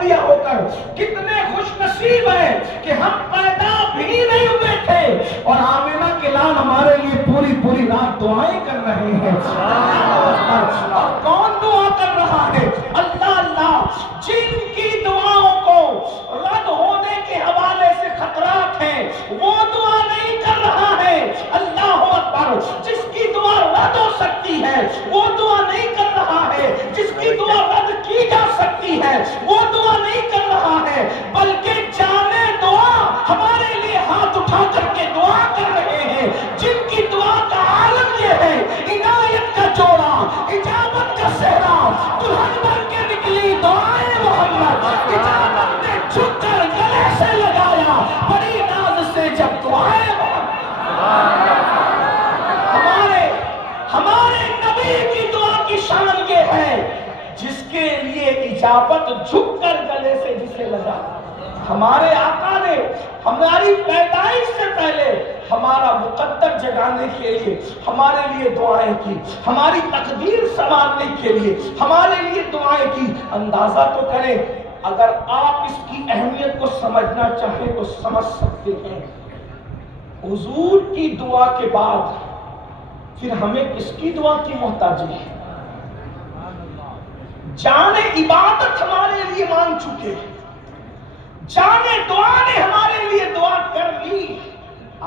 احمدیہ ہو کر کتنے خوش نصیب ہیں کہ ہم پیدا بھی نہیں ہوئے تھے اور آمینہ کے لال ہمارے لیے پوری پوری رات دعائیں کر رہے ہیں. اور کون دعا کر رہا ہے؟ اللہ اللہ. جن کی دعاؤں کو رد ہونے کے حوالے سے خطرات ہیں وہ دعا نہیں کر رہا ہے. اللہ اکبر. جس کی دعا رد ہو سکتی ہے وہ دعا نہیں کر رہا ہے. جس کی دعا رد کی جا سکتی ہے وہ دعا نہیں کر رہا ہے، بلکہ جانے دعا ہمارے لیے ہاتھ اٹھا کر کے دعا کر رہے ہیں. جن کی دعا کا عالم یہ ہے، عنایت کا جوڑا، اجابت کا صحرا، دلہن بن کے نکلی دعائیں محمد. اجابت نے جھک کر گلے سے لگایا بڑی ناز سے جب دعائیں ہمارے نبی کی دعا کی شان یہ ہے جس کے لیے اجابت جھک کر گلے سے جسے لگا. ہمارے آقا نے ہماری پیدائش سے پہلے ہمارا مقدر جگانے کے لیے ہمارے لیے دعائیں کی، ہماری تقدیر سنوارنے کے لیے ہمارے لیے دعائیں کی. اندازہ تو کریں، اگر آپ اس کی اہمیت کو سمجھنا چاہیں تو سمجھ سکتے ہیں. حضور کی دعا کے بعد پھر ہمیں کس کی دعا کی محتاجی ہے؟ جان عبادت ہمارے لیے مانگ چکے، جان دعا نے ہمارے لیے دعا کر لی.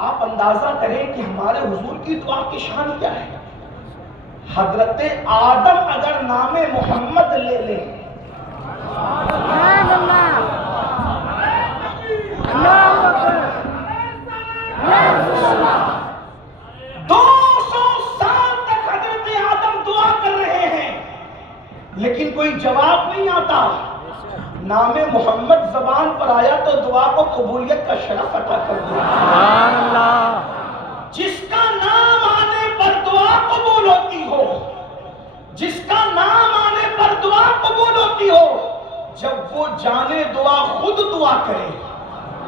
آپ اندازہ کریں کہ ہمارے حضور کی دعا کی شان کیا ہے. حضرت آدم اگر نام محمد لے لیں، لیکن کوئی جواب نہیں آتا. نام محمد زبان پر آیا تو دعا کو قبولیت کا شرف عطا کر دیا. سبحان اللہ. جس کا نام آنے پر دعا قبول ہوتی ہو، جس کا نام آنے پر دعا قبول ہوتی ہو، جب وہ جانے دعا خود دعا کرے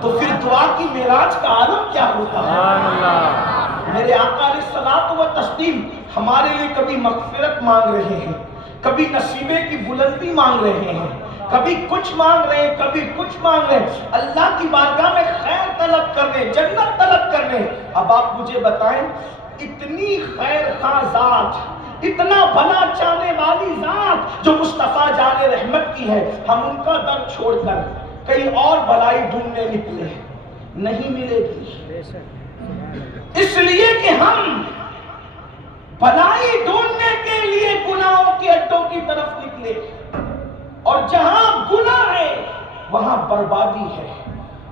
تو پھر دعا کی معراج کا عالم کیا ہوتا ہے. سبحان اللہ. میرے آقا علیہ الصلوۃ والتسلیم ہمارے لیے کبھی مغفرت مانگ رہے ہیں، کبھی نصیبے کی بلندی مانگ رہے ہیں، کبھی کچھ مانگ رہے ہیں، کبھی کچھ مانگ رہے ہیں. اللہ کی بارگاہ میں خیر طلب کر رہے ہیں، جنت طلب کر رہے ہیں. اب آپ مجھے بتائیں، اتنی خیر خواہ ذات، اتنا بھلا چاہنے والی ذات جو مصطفیٰ جان رحمت کی ہے، ہم ان کا در چھوڑ کر کئی اور بھلائی ڈھونڈنے نکلے، نہیں ملے گی. اس لیے کہ ہم بھلائی ڈھونڈنے کے لیے گناہوں کے اڈوں کی طرف نکلے، اور جہاں گناہ ہے وہاں بربادی ہے،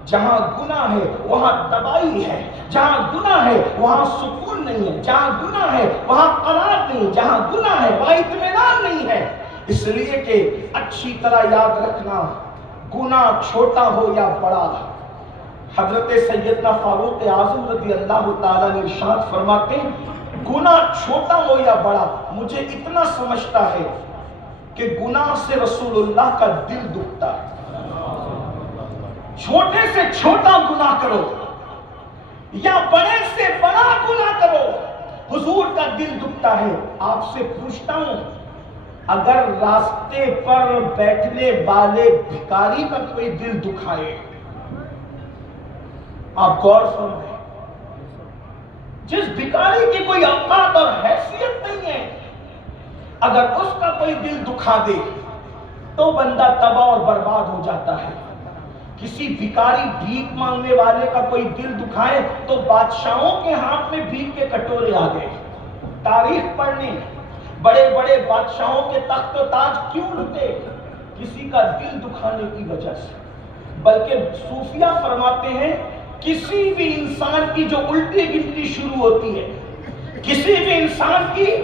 جہاں گناہ ہے وہاں تباہی ہے، جہاں گناہ ہے وہاں سکون نہیں ہے، جہاں گناہ ہے وہاں قرار نہیں، جہاں گناہ ہے وہاں اطمینان نہیں ہے. اس لیے کہ اچھی طرح یاد رکھنا، گناہ چھوٹا ہو یا بڑا، حضرت سیدنا فاروق اعظم رضی اللہ تعالیٰ نے ارشاد فرماتے ہیں، گناہ چھوٹا ہو یا بڑا، مجھے اتنا سمجھتا ہے کہ گناہ سے رسول اللہ کا دل دکھتا ہے. چھوٹے سے چھوٹا گناہ کرو یا بڑے سے بڑا گناہ کرو، حضور کا دل دکھتا ہے. آپ سے پوچھتا ہوں، اگر راستے پر بیٹھنے والے بھکاری کا کوئی دل دکھائے، آپ غور فرمائیں، جس بھکاری کی کوئی اوقات اور حیثیت نہیں ہے، اگر اس کا کوئی دل دکھا دے تو بندہ تباہ اور برباد ہو جاتا ہے. کسی بھکاری بھیک مانگنے والے کا کوئی دل دکھائے تو بادشاہوں کے ہاتھ میں بھیک کے کٹورے آ گئے. تاریخ پڑھنے، بڑے بڑے بادشاہوں کے تخت و تاج کیوں لٹے؟ کسی کا دل دکھانے کی وجہ سے. بلکہ صوفیہ فرماتے ہیں، کسی بھی انسان کی جو الٹی گنتی شروع ہوتی ہے، کسی بھی انسان کی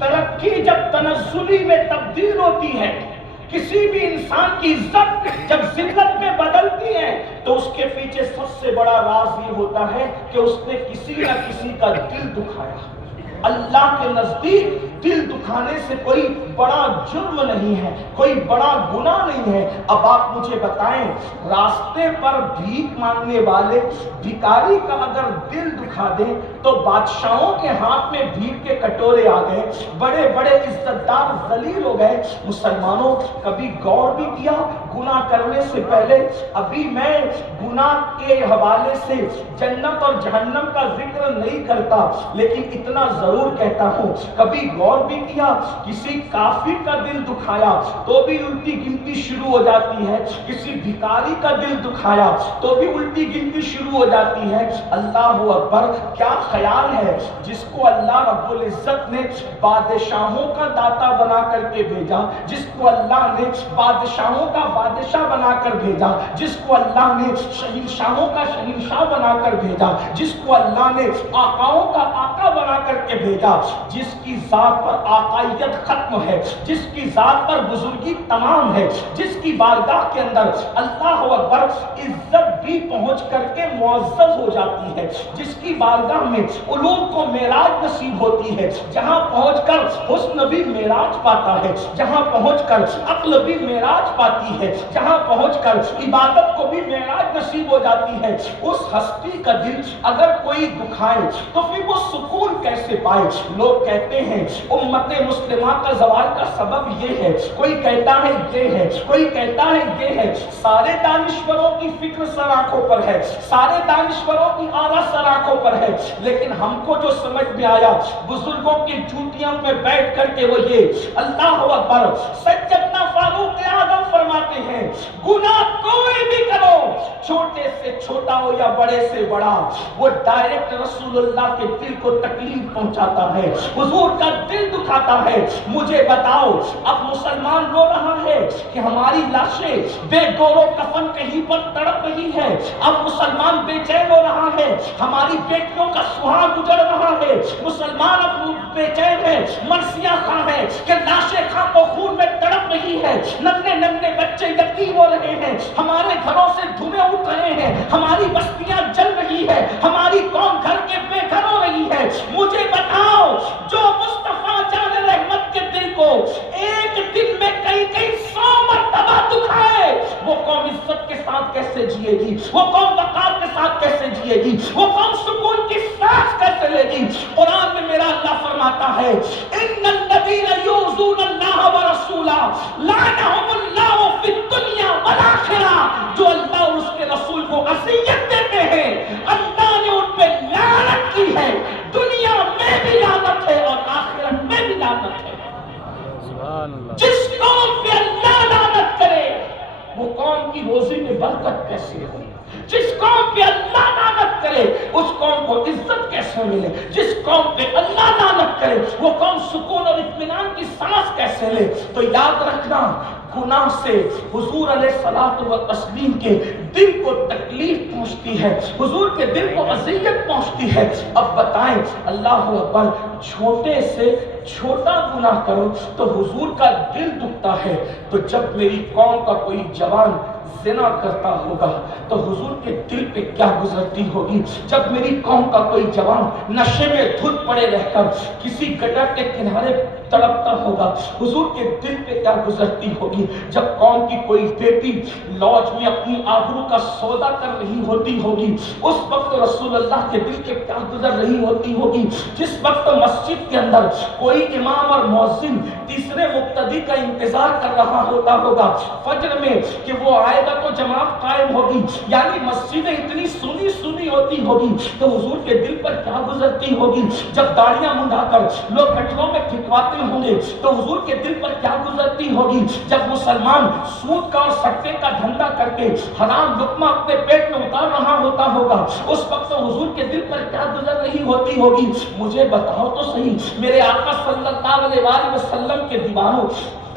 ترقی جب تنزلی میں تبدیل ہوتی ہے، کسی بھی انسان کی عزت جب ذلت میں بدلتی ہے، تو اس کے پیچھے سب سے بڑا راز یہ ہوتا ہے کہ اس نے کسی نہ کسی کا دل دکھایا. اللہ کے نزدیک دل دکھانے سے کوئی بڑا جرم نہیں ہے، کوئی بڑا گناہ نہیں ہے۔ اب آپ مجھے بتائیں، راستے پر بھیک مانگنے والے بھکاری کا اگر دل دکھا دیں تو بادشاہوں کے ہاتھ میں بھیک کے کٹورے آ گئے، بڑے بڑے عزت دار ذلیل ہو گئے۔ مسلمانوں، کبھی غور بھی کیا گناہ کرنے سے پہلے؟ ابھی میں گناہ کے حوالے سے جنت اور جہنم کا ذکر نہیں کرتا، لیکن اتنا ضرور کہتا ہوں، کبھی غور بھی کیا کسی کافر کا دل دکھایا تو بھی الٹی گنتی شروع ہو جاتی ہے، کسی بھکاری کا دل دکھایا تو بھی الٹی گنتی شروع ہو جاتی ہے۔ اللہ اکبر! کیا خیال ہے جس کو اللہ رب العزت نے بادشاہوں کا داتا بنا کر کے بھیجا، جس کو اللہ نے بادشاہوں کا بادشاہ بنا کر بھیجا، جس کو اللہ نے شہنشاہوں کا شہنشاہ بنا کر بھیجا، جس کو اللہ نے آقاؤں کا آقا بنا کر کے بھیجا، جس کی ذات پر آقائیت ختم ہے، جس کی ذات پر بزرگی تمام ہے، جس کی بارگاہ کے اندر اللہ اکبر عزت بھی پہنچ کر کے معزز ہو جاتی ہے، جس کی بارگاہ میں علوم کو معراج نصیب ہوتی ہے، جہاں پہنچ کر حسن بھی معراج پاتا ہے، جہاں پہنچ کر عقل بھی معراج پاتی ہے، جہاں پہنچ کر عبادت کو بھی معراج نصیب ہو جاتی ہے، اس ہستی کا دل اگر کوئی دکھائے تو پھر وہ سکون کیسے پائے؟ لوگ کہتے ہیں امت مسلمہ کا زوال کا سبب یہ ہے، کوئی کہتا ہے یہ ہے، کوئی کہتا ہے یہ ہے۔ سارے دانشوروں کی فکر سر آنکھوں پر ہے، سارے دانشوروں کی آرا سر آنکھوں پر ہے، لیکن ہم کو جو سمجھ میں آیا بزرگوں کی چوٹیوں میں بیٹھ کر کے وہ یہ اللہ اکبر، سیدنا فاروق اعظم فرماتے ہیں گناہ کوئی بھی کرو، چھوٹے سے چھوٹا ہو یا بڑے سے بڑا، وہ ڈائریکٹ رسول اللہ کے دل کو تکلیف پہنچاتا ہے، حضور کا دل دکھاتا ہے۔ مجھے بتاؤ، اب مسلمان رو رہا ہے کہ ہماری لاشیں بے گور و کفن کہیں پر تڑپ رہی ہے، اب مسلمان بے چین ہو رہا ہے، ہماری بیٹیوں کا سہاگ گزر رہا ہے، مسلمان اب بے چین ہے، مرثیہ خاں ہے کہ لاشیں خاں کو خون میں تڑپ رہی ہے، ننھے ننھے بچے یتیم ہو رہے ہیں، ہمارے گھروں سے دھوئیں اٹھ رہے ہیں، ہماری بستیاں جل رہی ہے، ہماری قوم گھر کے بے گھر ہو رہی ہے۔ مجھے بتاؤ، جو مصطفیٰ جان رحمت کے دل کو ایک دن میں کئی 100 مرتبہ دکھائے، وہ قوم عزت کے ساتھ کیسے جیے گی؟ وہ قوم وقار کے ساتھ کیسے جیے گی؟ وہ قوم سکون کی سانس کیسے لے گی؟ قرآن میں میرا اللہ فرماتا ہے ان الذین یؤذون اللہ ورسولہ لعنہم اللہ فی الدنیا والآخرہ، جو اللہ اور اس کے رسول کو اذیت دیتے ہیں اللہ نے ان پہ لعنت کی ہے، دنیا میں بھی لعنت ہے اور آخرت میں بھی لعنت ہے۔ جس قوم پہ اللہ لعنت کرے وہ قوم کی روزی میں برکت کیسے ہو؟ جس قوم پہ اللہ لعنت کرے اس قوم کو عزت کیسے ملے؟ جس قوم پہ اللہ لعنت کرے وہ قوم سکون اور اطمینان کی سانس کیسے لے؟ تو یاد رکھنا، گناہ سے حضور علیہ الصلوۃ والتسلیم کے دل کو تکلیف پہنچتی ہے، حضور کے دل کو اذیت پہنچتی ہے۔ اب بتائیں، اللہ اکبر، چھوٹے سے چھوٹا گناہ کرو تو حضور کا دل دکھتا ہے، تو جب میری قوم کا کوئی جوان زنا کرتا ہوگا تو حضور کے دل پہ کیا گزرتی ہوگی؟ جب میری قوم کا کوئی جوان نشے میں دھت پڑے رہ کر کسی گٹر کے کنارے تڑپتا ہوگا حضور کے دل پہ کیا گزرتی ہوگی؟ جب قوم کی کوئی بیٹی لاج میں اپنی آبرو کا سودا کر رہی ہوتی ہوگی اس وقت رسول اللہ کے دل کے کیا گزر رہی ہوتی ہوگی؟ جس وقت مسجد کے اندر کوئی امام اور مؤذن تیسرے مقتدی کا انتظار کر رہا ہوتا ہوگا فجر میں کہ وہ آئے گا تو جماعت قائم ہوگی، یعنی مسجدیں اتنی سنی سنی ہوتی ہوگی تو حضور کے دل پر کیا گزرتی ہوگی؟ جب داڑیاں منڈا کر لوگ گٹروں میں پھینکواتے ہوں گے تو حضور کے دل پر کیا گزرتی ہوگی؟ جب مسلمان سود کا اور سٹے کا دھندا کر کے حرام لقمہ اپنے پیٹ میں اتار رہا ہوتا ہوگا اس وقت حضور کے دل پر کیا گزر رہی ہوتی ہوگی؟ مجھے بتاؤ تو صحیح، میرے آقا صلی اللہ علیہ وسلم کے دیوانوں،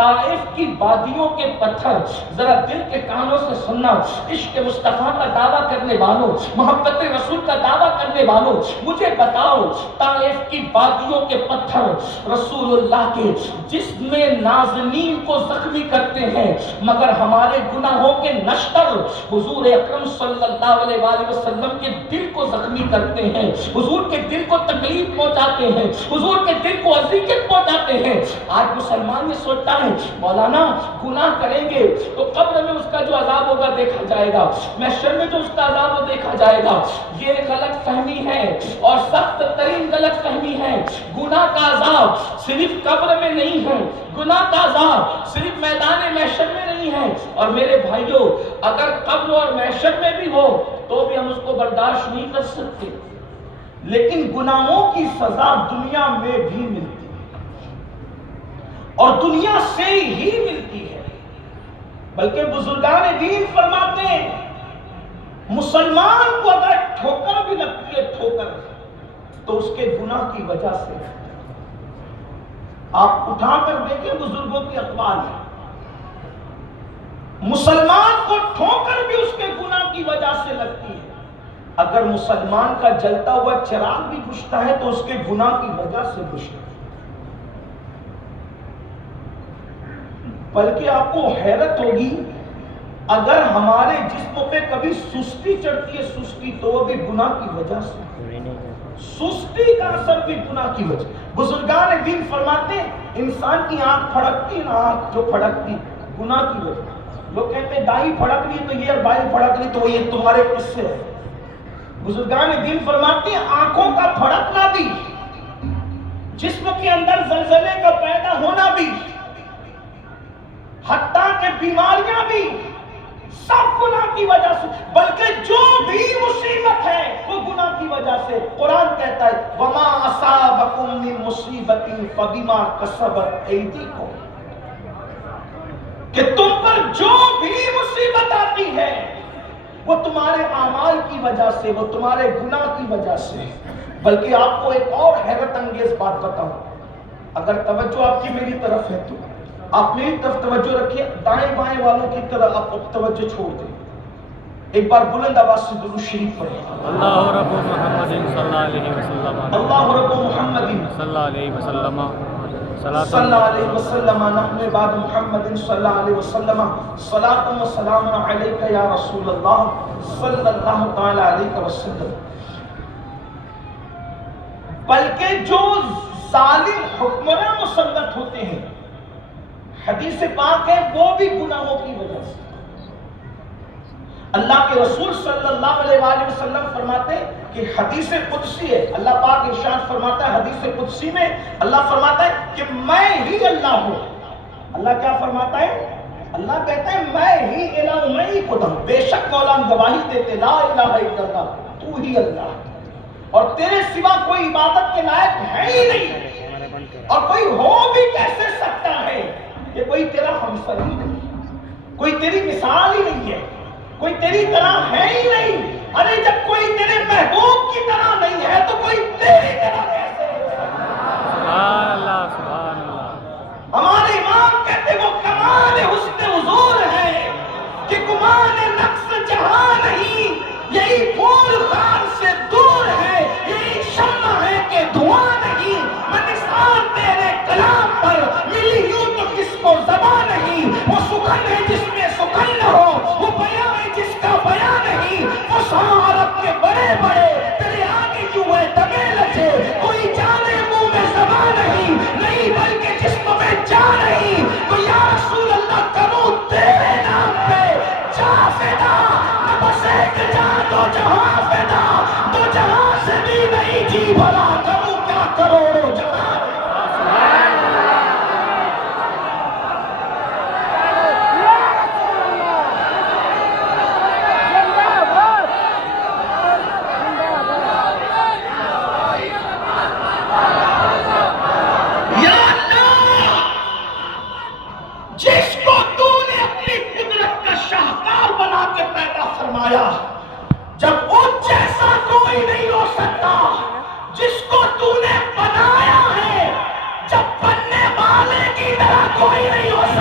طائف کی وادیوں کے پتھر، ذرا دل کے کانوں سے سننا، عشق مصطفیٰ کا دعویٰ کرنے والوں، محبت رسول کا دعویٰ کرنے والوں، مجھے بتاؤ طائف کی وادیوں کے پتھر رسول اللہ کے جسم میں نازنین کو زخمی کرتے ہیں، مگر ہمارے گناہوں کے نشتر حضور اکرم صلی اللہ علیہ وآلہ وسلم کے دل کو زخمی کرتے ہیں، حضور کے دل کو تکلیف پہنچاتے ہیں، حضور کے دل کو اذیت پہنچاتے ہیں۔ آج مسلمان یہ سوچتا ہے مولانا گناہ کریں گے تو قبر میں اس کا جو عذاب ہوگا دیکھا جائے گا، محشر میں جو اس کا عذاب ہو دیکھا جائے گا۔ یہ غلط فہمی ہے اور سخت ترین غلط فہمی ہے۔ گناہ کا عذاب صرف قبر میں نہیں ہے، گناہ کا عذاب صرف میدان محشر میں نہیں ہے۔ اور میرے بھائیوں اگر قبر اور محشر میں بھی ہو تو بھی ہم اس کو برداشت نہیں کر سکتے، لیکن گناہوں کی سزا دنیا میں بھی ملتی ہے اور دنیا سے ہی ملتی ہے۔ بلکہ بزرگان دین فرماتے ہیں مسلمان کو اگر ٹھوکر بھی لگتی ہے ٹھوکر تو اس کے گناہ کی وجہ سے، آپ اٹھا کر دیکھیں بزرگوں کی اقوال ہے، مسلمان کو ٹھوکر بھی اس کے گناہ کی وجہ سے لگتی ہے۔ اگر مسلمان کا جلتا ہوا چراغ بھی بجھتا ہے تو اس کے گناہ کی وجہ سے بجھتا ہے۔ بلکہ آپ کو حیرت ہوگی اگر ہمارے جسموں پہ کبھی سستی چڑھتی ہے، سستی تو وہ بھی گناہ کی وجہ سے، سستی کا اثر بھی گناہ کی وجہ۔ بزرگان دین فرماتے ہیں انسان کی آنکھ پھڑکتی ہے نا، آنکھ جو پھڑکتی گناہ کی وجہ۔ لوگ کہتے ہیں دائی پھڑک رہی تو یہ، اور بائی پھڑک رہی تو یہ تمہارے قصے ہے۔ بزرگان دین فرماتے ہیں آنکھوں کا پھڑکنا بھی، جسم کے اندر زلزلے کا پیدا ہونا بھی، حتیٰ کہ بیماریاں بھی سب گناہ کی وجہ سے، بلکہ جو بھی مصیبت ہے وہ گناہ کی وجہ سے۔ قرآن کہتا ہے وَمَا أَصَابَكُم مِّن مُّصِيبَةٍ فَبِمَا كَسَبَتْ أَيْدِيكُمْ، کہ تم پر جو بھی مصیبت آتی ہے وہ تمہارے اعمال کی وجہ سے، وہ تمہارے گناہ کی وجہ سے۔ بلکہ آپ کو ایک اور حیرت انگیز بات بتاؤں، اگر توجہ آپ کی میری طرف ہے تو آپ میری طرف توجہ رکھیے، دائیں بائیں والوں کی طرف آپ توجہ چھوڑ دیں۔ ایک بار بلند آواز سے درود شریف پڑھیں۔ اللہ رب محمد صلی اللہ علیہ وسلم، اللہ رب محمد صلی اللہ علیہ وسلم، صلی اللہ علیہ وسلم، نحن بعد محمد صلی اللہ علیہ وسلم، صلاۃ و سلام علیک یا رسول اللہ صلی اللہ تعالی علیہ وسلم۔ بلکہ جو ظالم حکمراں مسلط ہوتے ہیں، حدیث پاک ہے وہ بھی گناہوں کی وجہ سے۔ اللہ کے رسول صلی اللہ علیہ وآلہ وسلم فرماتے ہیں کہ حدیث قدسی ہے، اللہ پاک ارشاد فرماتا ہے حدیث قدسی میں، اللہ فرماتا ہے کہ میں ہی اللہ ہوں۔ اللہ کیا فرماتا ہے؟ اللہ کہتا ہے میں ہی الہ ہوں، میں ہی خدا ہوں۔ بے شک مولا ہم گواہی دیتے لا الہ الا اللہ، تو ہی اللہ، اور تیرے سوا کوئی عبادت کے لائق ہے ہی نہیں، اور کوئی ہو بھی کیسے سکتا ہے کہ کوئی تیرا ہمسر ہی نہیں، کوئی تیری مثال ہی نہیں ہے، کوئی تیری طرح ہے ہی نہیں۔ ارے جب کوئی تیرے محبوب کی طرح نہیں ہے تو کوئی تیری طرح کیسے ہے؟ سبحان اللہ، سبحان اللہ۔ ہمارے امام کہتے وہ کمال حسن حضور ہے کہ گمان نقص جہاں نہیں، یہی پھول خار سے دور ہے، یہی شمع ہے کہ دھواں نہیں۔ میں نثار تیرے کلام پر ملی یوں تو کس کو زبان نہیں، وہ سخن ہے جس میں سخن نہ ہو، وہ بیان ہے جس کا بیان نہیں، وہ عرب کے بڑے بڑے تیرے آگے کیوں ہے دمے لچے، کوئی جانے منہ میں زبان نہیں، نہیں بلکہ جسم میں جان نہیں، تو یا رسول اللہ کروں تیرے نام پہ جا فدا، نہ بس ایک جان دو جہاں فدا، دو جہاں سے بھی نہیں جی بھلا، کروں کیا کروڑوں جہاں۔ جس کو تو نے اپنی قدرت کا شاہکار بنا کے پیدا فرمایا، جب اس جیسا کوئی نہیں ہو سکتا، جس کو تو نے بنایا ہے، جب بننے والے کی طرح کوئی نہیں ہو سکتا۔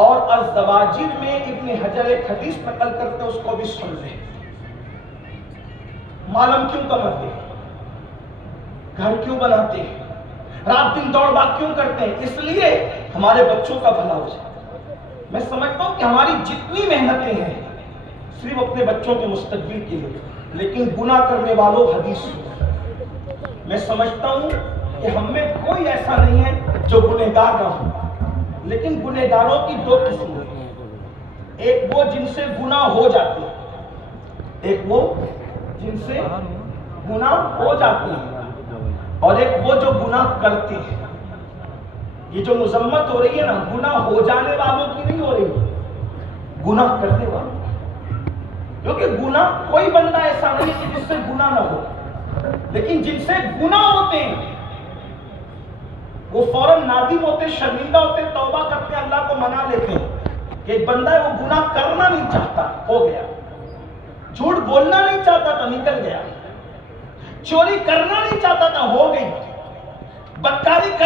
اور الزواجر میں ابن حجر ایک حدیث نقل کرتے اس کو بھی سن لیں. معلوم کیوں کماتے ہیں؟ گھر کیوں بناتے ہیں؟ رات دن دوڑ بھاگ کیوں کرتے ہیں؟ اس لیے ہمارے بچوں کا بھلا ہو جائے. میں سمجھتا ہوں کہ ہماری جتنی محنتیں ہیں صرف اپنے بچوں کے مستقبل کے لیے، لیکن گناہ کرنے والوں حدیث سنو. میں سمجھتا ہوں کہ ہم میں کوئی ایسا نہیں ہے جو گنہگار نہ ہو، لیکن گنہگاروں کی دو قسم ہیں. ایک وہ جن سے گناہ ہو جاتے ہیں، ایک وہ جن سے گناہ ہو جاتے ہیں، اور ایک وہ جو گناہ کرتے ہیں. یہ جو مذمت ہو رہی ہے نا، گناہ ہو جانے والوں کی نہیں ہو رہی، گناہ کرنے والوں کی. کیونکہ گناہ کوئی بندہ ایسا نہیں کہ جس سے گناہ نہ ہو، لیکن جن سے گناہ ہوتے ہیں وہ فوراً نادم ہوتے، شرمندہ ہوتے، توبہ کرتے، اللہ کو منا لیتے ہیں کہ ایک بندہ ہے وہ گناہ کرنا نہیں چاہتا، ہو گیا. جھوٹ بولنا نہیں چاہتا تھا، نکل گیا. چوری کرنا نہیں چاہتا تھا، ہو گئی. بدکاری